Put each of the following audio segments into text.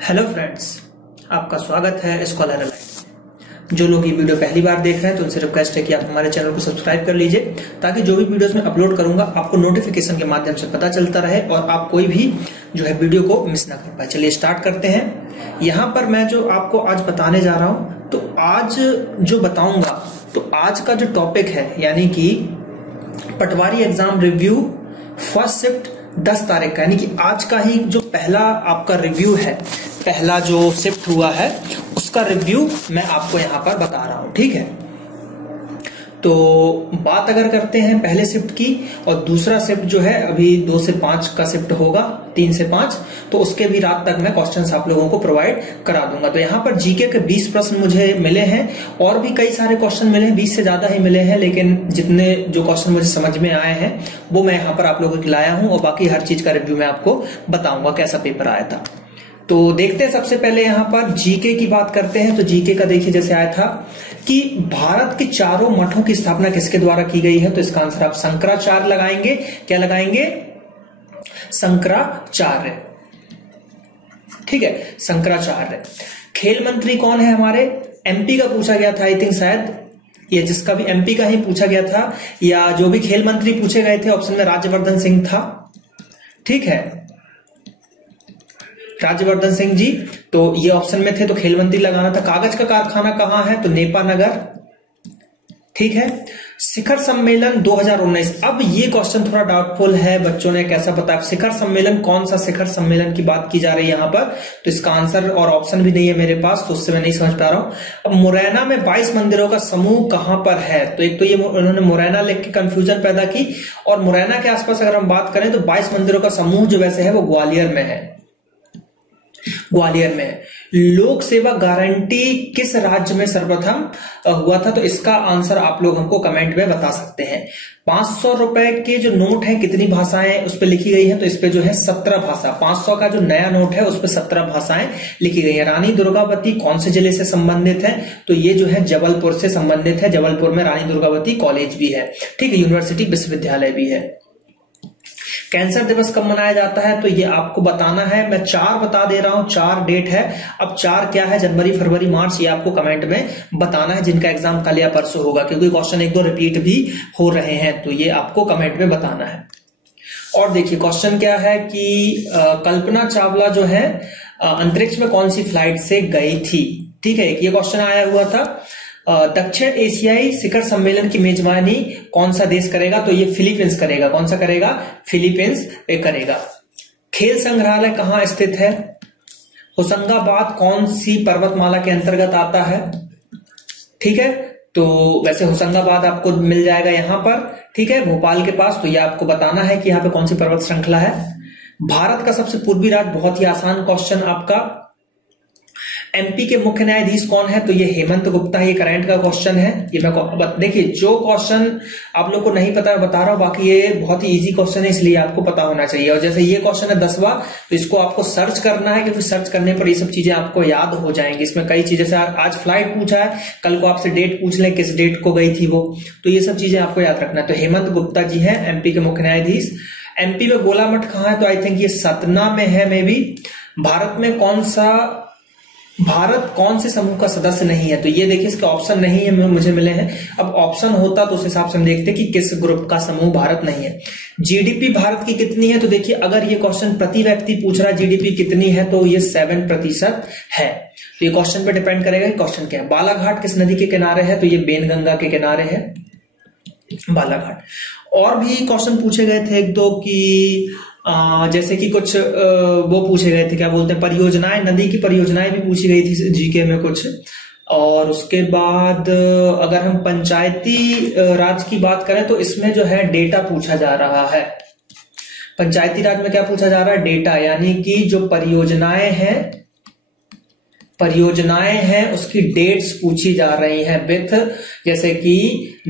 Hello friends, आपका स्वागत है स्कॉलर अलाइन। जो लोग ये वीडियो पहली बार देख रहे हैं तो उनसे रिक्वेस्ट है कि आप हमारे चैनल को सब्सक्राइब कर लीजिए ताकि जो भी वीडियोस मैं अपलोड करूंगा आपको नोटिफिकेशन के माध्यम से पता चलता रहे और आप कोई भी जो है वीडियो को मिस ना कर पाए। चलिए स्टार्ट करते हैं। यहाँ पर मैं जो आपको आज बताने जा रहा हूँ तो आज जो बताऊंगा तो आज का जो टॉपिक है यानी कि पटवारी एग्जाम रिव्यू फर्स्ट शिफ्ट 10 तारीख का, यानी कि आज का ही जो पहला आपका रिव्यू है, पहला जो शिफ्ट हुआ है उसका रिव्यू मैं आपको यहां पर बता रहा हूं। ठीक है, तो बात अगर करते हैं पहले शिफ्ट की और दूसरा शिफ्ट जो है अभी 2 से 5 का शिफ्ट होगा, 3 से 5, तो उसके भी रात तक मैं क्वेश्चंस आप लोगों को प्रोवाइड करा दूंगा। तो यहाँ पर जीके के 20 प्रश्न मुझे मिले हैं और भी कई सारे क्वेश्चन मिले हैं, 20 से ज्यादा ही मिले हैं, लेकिन जितने जो क्वेश्चन मुझे समझ में आए हैं वो मैं यहाँ पर आप लोगों को लाया हूं और बाकी हर चीज का रिव्यू मैं आपको बताऊंगा कैसा पेपर आया था। तो देखते हैं, सबसे पहले यहाँ पर जीके की बात करते हैं। तो जीके का देखिए जैसे आया था कि भारत के चारों मठों की स्थापना किसके द्वारा की गई है, तो इसका आंसर आप शंकराचार्य लगाएंगे। क्या लगाएंगे? शंकराचार्य। ठीक है, शंकराचार्य। खेल मंत्री कौन है हमारे? एमपी का पूछा गया था, आई थिंक शायद ये जिसका भी एमपी का ही पूछा गया था, या जो भी खेल मंत्री पूछे गए थे ऑप्शन में राज्यवर्धन सिंह था। ठीक है, राज्यवर्धन सिंह जी तो ये ऑप्शन में थे, तो खेल मंत्री लगाना था। कागज का कारखाना कहां है? तो नेपानगर। ठीक है, शिखर सम्मेलन 2019। अब ये क्वेश्चन थोड़ा डाउटफुल है, बच्चों ने कैसा पता शिखर सम्मेलन, कौन सा शिखर सम्मेलन की बात की जा रही है यहां पर, तो इसका आंसर और ऑप्शन भी नहीं है मेरे पास, तो उससे मैं नहीं समझ पा रहा हूं। अब मुरैना में 22 मंदिरों का समूह कहां पर है? तो एक तो ये उन्होंने मुरैना लिख के कंफ्यूजन पैदा की, और मुरैना के आसपास अगर हम बात करें तो 22 मंदिरों का समूह जो वैसे है वो ग्वालियर में है, ग्वालियर में। लोक सेवा गारंटी किस राज्य में सर्वप्रथम हुआ था? तो इसका आंसर आप लोग हमको कमेंट में बता सकते हैं। 500 रुपए के जो नोट है कितनी भाषाएं उस पर लिखी गई है? तो इस पे जो है 17 भाषा। 500 का जो नया नोट है उस पे 17 भाषाएं लिखी गई है। रानी दुर्गावती कौन से जिले से संबंधित है? तो ये जो है जबलपुर से संबंधित है। जबलपुर में रानी दुर्गावती कॉलेज भी है। ठीक है, यूनिवर्सिटी विश्वविद्यालय भी है। कैंसर दिवस कब मनाया जाता है? तो ये आपको बताना है। मैं 4 बता दे रहा हूं, 4 डेट है। अब 4 क्या है? जनवरी, फरवरी, मार्च, ये आपको कमेंट में बताना है, जिनका एग्जाम कल या परसों होगा, क्योंकि क्वेश्चन 1-2 रिपीट भी हो रहे हैं, तो ये आपको कमेंट में बताना है। और देखिए क्वेश्चन क्या है कि कल्पना चावला जो है अंतरिक्ष में कौन सी फ्लाइट से गई थी? ठीक है, ये क्वेश्चन आया हुआ था। दक्षिण एशियाई शिखर सम्मेलन की मेजबानी कौन सा देश करेगा? तो ये फिलीपींस करेगा। कौन सा करेगा? फिलीपींस करेगा। खेल संग्रहालय कहां स्थित है? होशंगाबाद कौन सी पर्वतमाला के अंतर्गत आता है? ठीक है, तो वैसे होशंगाबाद आपको मिल जाएगा यहां पर। ठीक है, भोपाल के पास। तो ये आपको बताना है कि यहाँ पे कौन सी पर्वत श्रृंखला है। भारत का सबसे पूर्वी राज्य, बहुत ही आसान क्वेश्चन आपका। एमपी के मुख्य न्यायाधीश कौन है? तो ये हेमंत गुप्ता है। ये करंट का क्वेश्चन है। ये मैं देखिए जो क्वेश्चन आप लोग को नहीं पता मैं बता रहा हूं, बाकी ये बहुत ही इजी क्वेश्चन है इसलिए आपको पता होना चाहिए। और जैसे ये क्वेश्चन है 10वां, तो इसको आपको सर्च करना है, क्योंकि सर्च करने पर ये सब चीजें आपको याद हो जाएंगी। इसमें कई चीजें से आज फ्लाइट पूछा है, कल को आपसे डेट पूछ लें किस डेट को गई थी वो, तो ये सब चीजें आपको याद रखना है। तो हेमंत गुप्ता जी है एमपी के मुख्य न्यायाधीश। एमपी में गोला मठ कहां है? तो आई थिंक ये सतना में है मे बी। भारत कौन से समूह का सदस्य नहीं है? तो ये देखिए इसके ऑप्शन नहीं है मुझे मिले हैं। अब ऑप्शन होता तो उस हिसाब से हम देखते कि किस ग्रुप का समूह भारत नहीं है। जीडीपी भारत की कितनी है? तो देखिए अगर ये क्वेश्चन प्रति व्यक्ति पूछ रहा है जीडीपी कितनी है, तो ये 7% है। तो ये क्वेश्चन पे डिपेंड करेगा कि क्वेश्चन क्या है। बालाघाट किस नदी के किनारे है? तो ये बेनगंगा के किनारे है बालाघाट। और भी क्वेश्चन पूछे गए थे 1-2 की जैसे कि कुछ वो पूछे गए थे, क्या बोलते हैं, परियोजनाएं, नदी की परियोजनाएं भी पूछी गई थी जीके में कुछ। और उसके बाद अगर हम पंचायती राज की बात करें तो इसमें जो है डेटा पूछा जा रहा है। पंचायती राज में क्या पूछा जा रहा है? डेटा, यानी कि जो परियोजनाएं हैं उसकी डेट्स पूछी जा रही हैं विथ, जैसे कि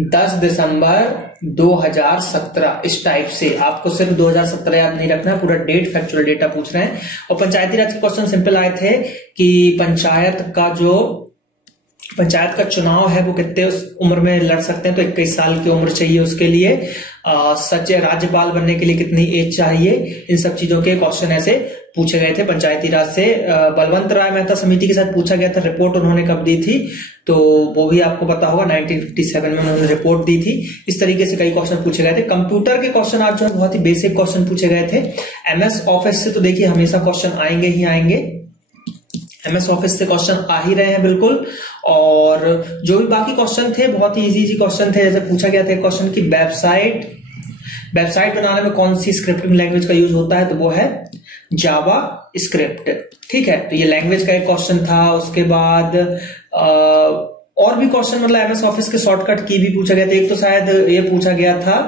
10 दिसंबर 2017 इस टाइप से। आपको सिर्फ 2017 याद नहीं रखना, पूरा डेट फैक्चुअल डेटा पूछ रहे हैं। और पंचायती राज के क्वेश्चन सिंपल आए थे कि पंचायत का चुनाव है वो कितने उम्र में लड़ सकते हैं? तो 21 साल की उम्र चाहिए उसके लिए। सच राज्यपाल बनने के लिए कितनी एज चाहिए? इन सब चीजों के क्वेश्चन ऐसे पूछे गए थे पंचायती राज से। बलवंत राय मेहता समिति के साथ पूछा गया था, रिपोर्ट उन्होंने कब दी थी तो वो भी आपको पता होगा, 1957 में उन्होंने रिपोर्ट दी थी। इस तरीके से कई क्वेश्चन पूछे गए थे। कंप्यूटर के क्वेश्चन आज जो है बहुत ही बेसिक क्वेश्चन पूछे गए थे। एमएस ऑफिस से तो देखिए हमेशा क्वेश्चन आएंगे ही आएंगे, एमएस ऑफिस से क्वेश्चन आ ही रहे हैं बिल्कुल। और जो भी बाकी क्वेश्चन थे बहुत ही इजी क्वेश्चन थे। जैसे पूछा गया था क्वेश्चन की वेबसाइट बनाने में कौन सी स्क्रिप्टिंग लैंग्वेज का यूज होता है, तो वो है जावा स्क्रिप्ट। ठीक है, तो ये लैंग्वेज का एक क्वेश्चन था। उसके बाद और भी क्वेश्चन मतलब एमएस ऑफिस के शॉर्टकट की भी पूछा गया था। एक तो शायद ये पूछा गया था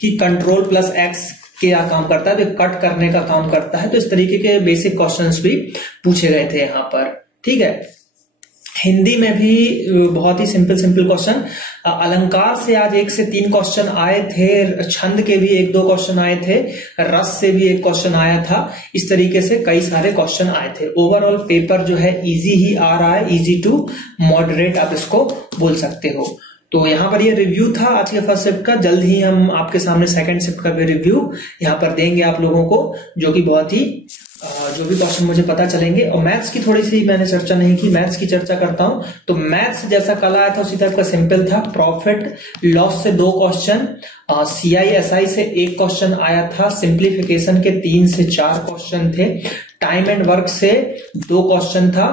कि Ctrl+X क्या काम करता है, तो कट करने का काम करता है। तो इस तरीके के बेसिक क्वेश्चंस भी पूछे गए थे यहाँ पर। ठीक है, हिंदी में भी बहुत ही सिंपल क्वेश्चन। अलंकार से आज 1 से 3 क्वेश्चन आए थे, छंद के भी 1-2 क्वेश्चन आए थे, रस से भी एक क्वेश्चन आया था। इस तरीके से कई सारे क्वेश्चन आए थे। ओवरऑल पेपर जो है इजी ही आ रहा है, इजी टू मॉडरेट आप इसको बोल सकते हो। तो यहाँ पर ये रिव्यू था आज के फर्स्ट शिफ्ट का। जल्द ही हम आपके सामने सेकंड शिफ्ट का भी रिव्यू यहाँ पर देंगे आप लोगों को, जो कि बहुत ही जो भी क्वेश्चन मुझे पता चलेंगे। और मैथ्स की थोड़ी सी मैंने चर्चा नहीं की, मैथ्स की चर्चा करता हूं। तो मैथ्स जैसा कल आया था उसी टाइप का सिंपल था। प्रॉफिट लॉस से 2 क्वेश्चन, CISI से 1 क्वेश्चन आया था, सिंप्लीफिकेशन के 3 से 4 क्वेश्चन थे, टाइम एंड वर्क से 2 क्वेश्चन था।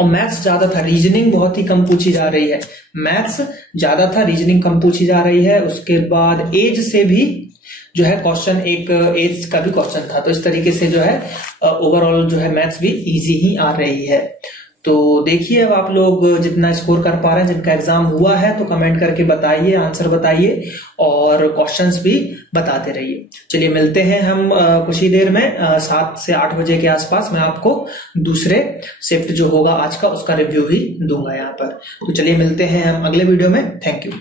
और मैथ्स ज्यादा था, रीजनिंग बहुत ही कम पूछी जा रही है। मैथ्स ज्यादा था, रीजनिंग कम पूछी जा रही है। उसके बाद एज से भी जो है क्वेश्चन, एक एज का भी क्वेश्चन था। तो इस तरीके से जो है ओवरऑल जो है मैथ्स भी इजी ही आ रही है। तो देखिए अब आप लोग जितना स्कोर कर पा रहे हैं, जिनका एग्जाम हुआ है तो कमेंट करके बताइए, आंसर बताइए और क्वेश्चंस भी बताते रहिए। चलिए मिलते हैं हम कुछ ही देर में 7 से 8 बजे के आसपास। मैं आपको दूसरे शिफ्ट जो होगा आज का उसका रिव्यू भी दूंगा यहाँ पर। तो चलिए मिलते हैं हम अगले वीडियो में। Thank you.